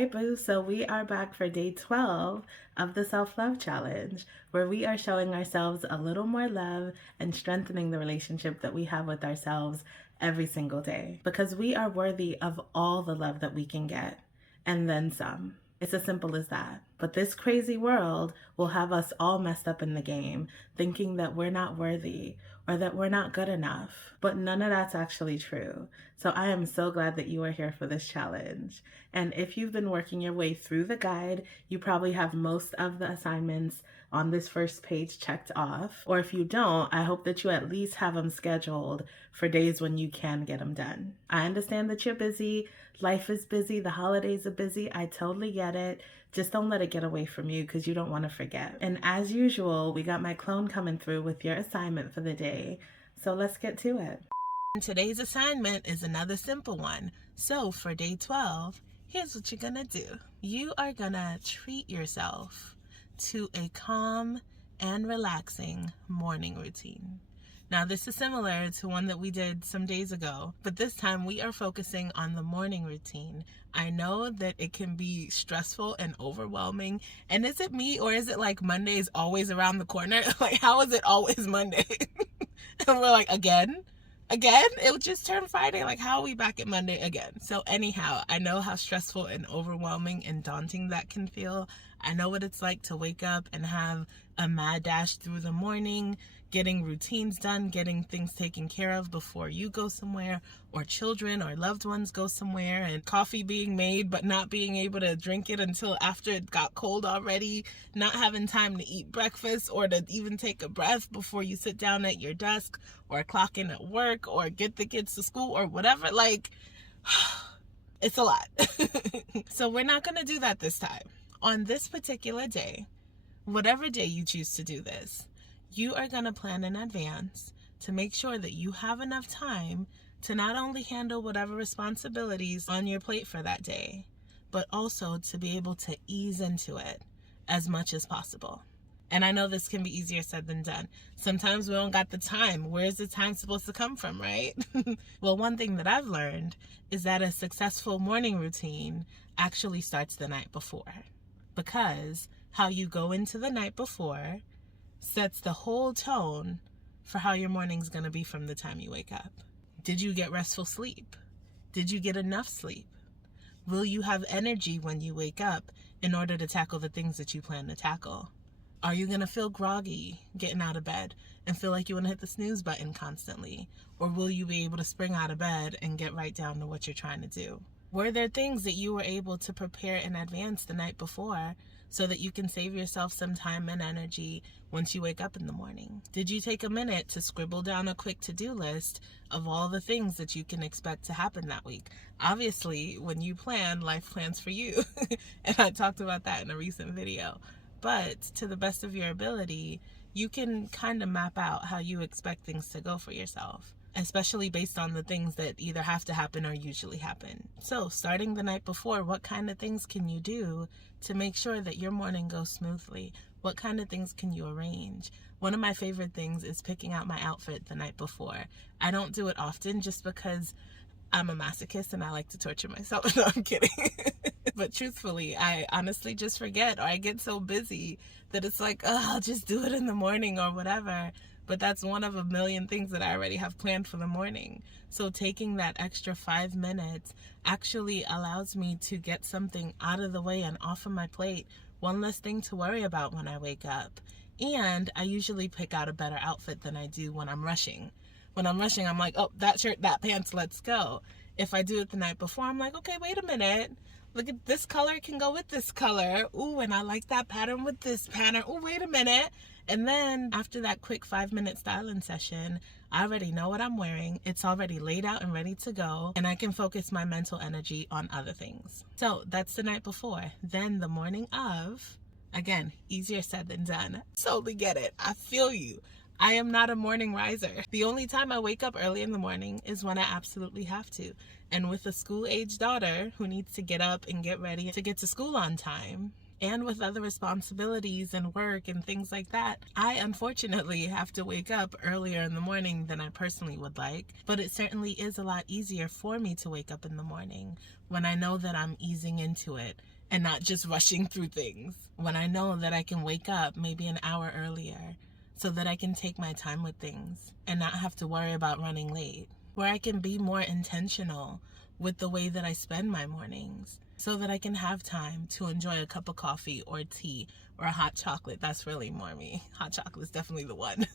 right, boo. So we are back for day 12 of the self-love challenge, where we are showing ourselves a little more love and strengthening the relationship that we have with ourselves every single day. Because we are worthy of all the love that we can get, and then some. It's as simple as that. But this crazy world will have us all messed up in the game, thinking that we're not worthy or that we're not good enough. But none of that's actually true. So I am so glad that you are here for this challenge. And if you've been working your way through the guide, you probably have most of the assignments on this first page checked off. Or if you don't, I hope that you at least have them scheduled for days when you can get them done. I understand that you're busy. Life is busy. The holidays are busy. I totally get it. Just don't let it get away from you because you don't want to forget. And as usual, we got my clone coming through with your assignment for the day. So let's get to it. Today's assignment is another simple one. So for day 12, here's what you're gonna do. You are gonna treat yourself to a calm and relaxing morning routine. Now, this is similar to one that we did some days ago, but this time we are focusing on the morning routine. I know that it can be stressful and overwhelming. And is it me, or is it like Monday is always around the corner? Like, how is it always Monday? And we're like, again? It just turned Friday. Like, how are we back at Monday again? So anyhow, I know how stressful and overwhelming and daunting that can feel. I know what it's like to wake up and have a mad dash through the morning, getting routines done, getting things taken care of before you go somewhere, or children or loved ones go somewhere, and coffee being made but not being able to drink it until after it got cold already, not having time to eat breakfast or to even take a breath before you sit down at your desk or clock in at work or get the kids to school or whatever. Like, it's a lot. So we're not going to do that this time. On this particular day, whatever day you choose to do this, you are going to plan in advance to make sure that you have enough time to not only handle whatever responsibilities on your plate for that day, but also to be able to ease into it as much as possible. And I know this can be easier said than done. Sometimes we don't got the time. Where's the time supposed to come from, right? Well, one thing that I've learned is that a successful morning routine actually starts the night before. Because how you go into the night before sets the whole tone for how your morning's going to be from the time you wake up. Did you get restful sleep? Did you get enough sleep? Will you have energy when you wake up in order to tackle the things that you plan to tackle? Are you going to feel groggy getting out of bed and feel like you want to hit the snooze button constantly? Or will you be able to spring out of bed and get right down to what you're trying to do? Were there things that you were able to prepare in advance the night before so that you can save yourself some time and energy once you wake up in the morning? Did you take a minute to scribble down a quick to-do list of all the things that you can expect to happen that week? Obviously, when you plan, life plans for you. And I talked about that in a recent video. But to the best of your ability, you can kind of map out how you expect things to go for yourself, especially based on the things that either have to happen or usually happen. So starting the night before, what kind of things can you do to make sure that your morning goes smoothly? What kind of things can you arrange? One of my favorite things is picking out my outfit the night before. I don't do it often just because I'm a masochist and I like to torture myself. No, I'm kidding. But truthfully, I honestly just forget, or I get so busy that it's like, oh, I'll just do it in the morning or whatever. But that's one of a million things that I already have planned for the morning. So taking that extra 5 minutes actually allows me to get something out of the way and off of my plate. One less thing to worry about when I wake up. And I usually pick out a better outfit than I do when I'm rushing. When I'm rushing, I'm like, oh, that shirt, that pants, let's go. If I do it the night before, I'm like, okay, wait a minute. Look at this color can go with this color. Ooh, and I like that pattern with this pattern. Ooh, wait a minute. And then after that quick 5-minute styling session, I already know what I'm wearing. It's already laid out and ready to go. And I can focus my mental energy on other things. So that's the night before. Then the morning of, again, easier said than done. Totally get it. I feel you. I am not a morning riser. The only time I wake up early in the morning is when I absolutely have to. And with a school-age daughter who needs to get up and get ready to get to school on time, And with other responsibilities and work and things like that, I unfortunately have to wake up earlier in the morning than I personally would like. But it certainly is a lot easier for me to wake up in the morning when I know that I'm easing into it and not just rushing through things. When I know that I can wake up maybe an hour earlier so that I can take my time with things and not have to worry about running late. Where I can be more intentional with the way that I spend my mornings so that I can have time to enjoy a cup of coffee or tea or a hot chocolate. That's really more me. Hot chocolate is definitely the one.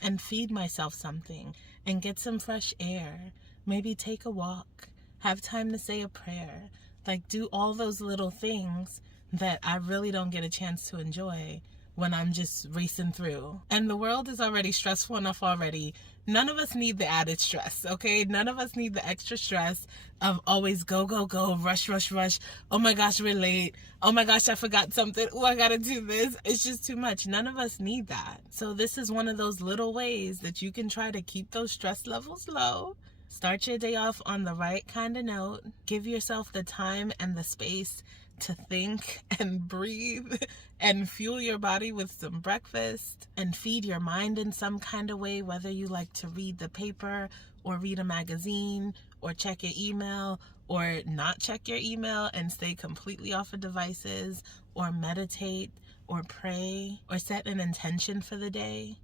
And feed myself something and get some fresh air. Maybe take a walk. Have time to say a prayer. Like, do all those little things that I really don't get a chance to enjoy when I'm just racing through. And the world is already stressful enough already. None of us need the added stress, okay? None of us need the extra stress of always go, go, go, rush, rush, rush. Oh my gosh, we're late. Oh my gosh, I forgot something. Oh, I gotta do this. It's just too much. None of us need that. So this is one of those little ways that you can try to keep those stress levels low. Start your day off on the right kind of note. Give yourself the time and the space to think and breathe and fuel your body with some breakfast and feed your mind in some kind of way, whether you like to read the paper or read a magazine or check your email or not check your email and stay completely off of devices, or meditate or pray or set an intention for the day,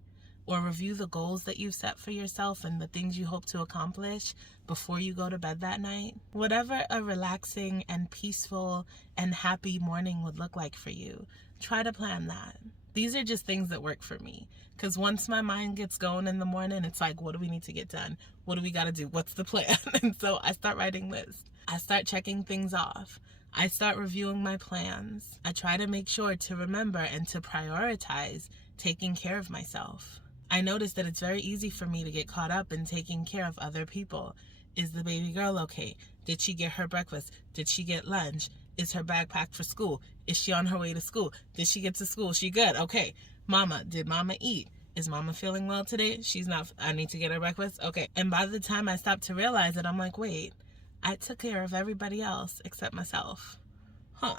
or review the goals that you've set for yourself and the things you hope to accomplish before you go to bed that night. Whatever a relaxing and peaceful and happy morning would look like for you, try to plan that. These are just things that work for me. Because once my mind gets going in the morning, it's like, what do we need to get done? What do we got to do? What's the plan? And so I start writing lists. I start checking things off. I start reviewing my plans. I try to make sure to remember and to prioritize taking care of myself. I noticed that it's very easy for me to get caught up in taking care of other people. Is the baby girl okay? Did she get her breakfast? Did she get lunch? Is her bag packed for school? Is she on her way to school? Did she get to school? She good? Okay. Mama, did mama eat? Is mama feeling well today? She's not. I need to get her breakfast? Okay. And by the time I stopped to realize it, I'm like, wait, I took care of everybody else except myself. Huh.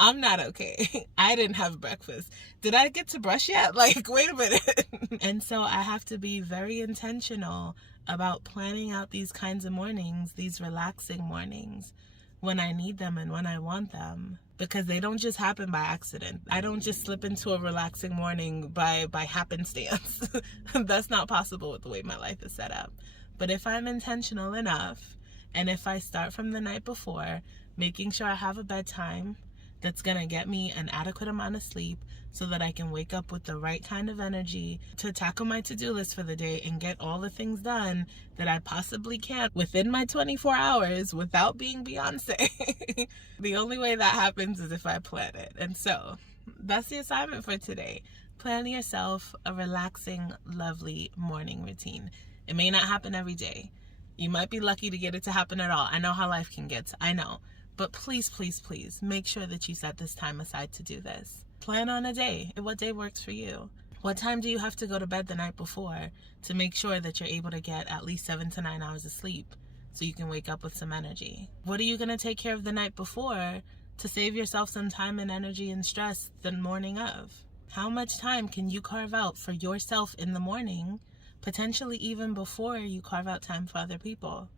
I'm not okay. I didn't have breakfast. Did I get to brush yet? Like, wait a minute. And so I have to be very intentional about planning out these kinds of mornings, these relaxing mornings, when I need them and when I want them. Because they don't just happen by accident. I don't just slip into a relaxing morning by happenstance. That's not possible with the way my life is set up. But if I'm intentional enough, and if I start from the night before, making sure I have a bedtime that's going to get me an adequate amount of sleep so that I can wake up with the right kind of energy to tackle my to-do list for the day and get all the things done that I possibly can within my 24 hours without being Beyonce. The only way that happens is if I plan it. And so that's the assignment for today. Plan yourself a relaxing, lovely morning routine. It may not happen every day. You might be lucky to get it to happen at all. I know how life can get. I know. But please, please, please make sure that you set this time aside to do this. Plan on a day. What day works for you? What time do you have to go to bed the night before to make sure that you're able to get at least 7 to 9 hours of sleep so you can wake up with some energy? What are you going to take care of the night before to save yourself some time and energy and stress the morning of? How much time can you carve out for yourself in the morning, potentially even before you carve out time for other people?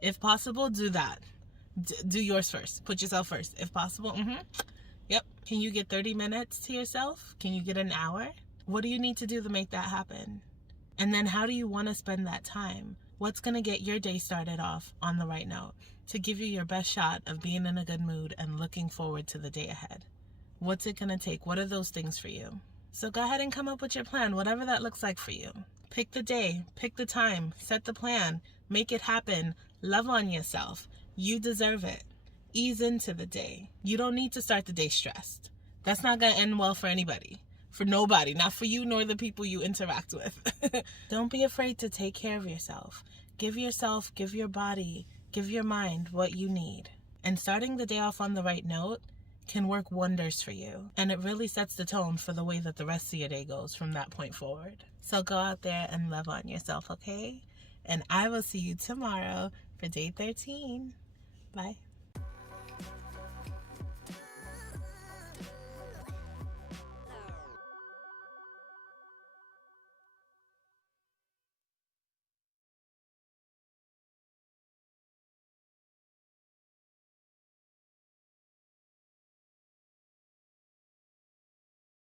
If possible, do that. Do yours first. Put yourself first, if possible. Yep. Can you get 30 minutes to yourself? Can you get an hour? What do you need to do to make that happen? And then how do you want to spend that time? What's going to get your day started off on the right note to give you your best shot of being in a good mood and looking forward to the day ahead? What's it going to take? What are those things for you? So go ahead and come up with your plan, whatever that looks like for you. Pick the day, pick the time, set the plan, make it happen, love on yourself. You deserve it. Ease into the day. You don't need to start the day stressed. That's not going to end well for anybody. For nobody. Not for you nor the people you interact with. Don't be afraid to take care of yourself. Give yourself, give your body, give your mind what you need. And starting the day off on the right note can work wonders for you. And it really sets the tone for the way that the rest of your day goes from that point forward. So go out there and love on yourself, okay? And I will see you tomorrow for day 13. Bye.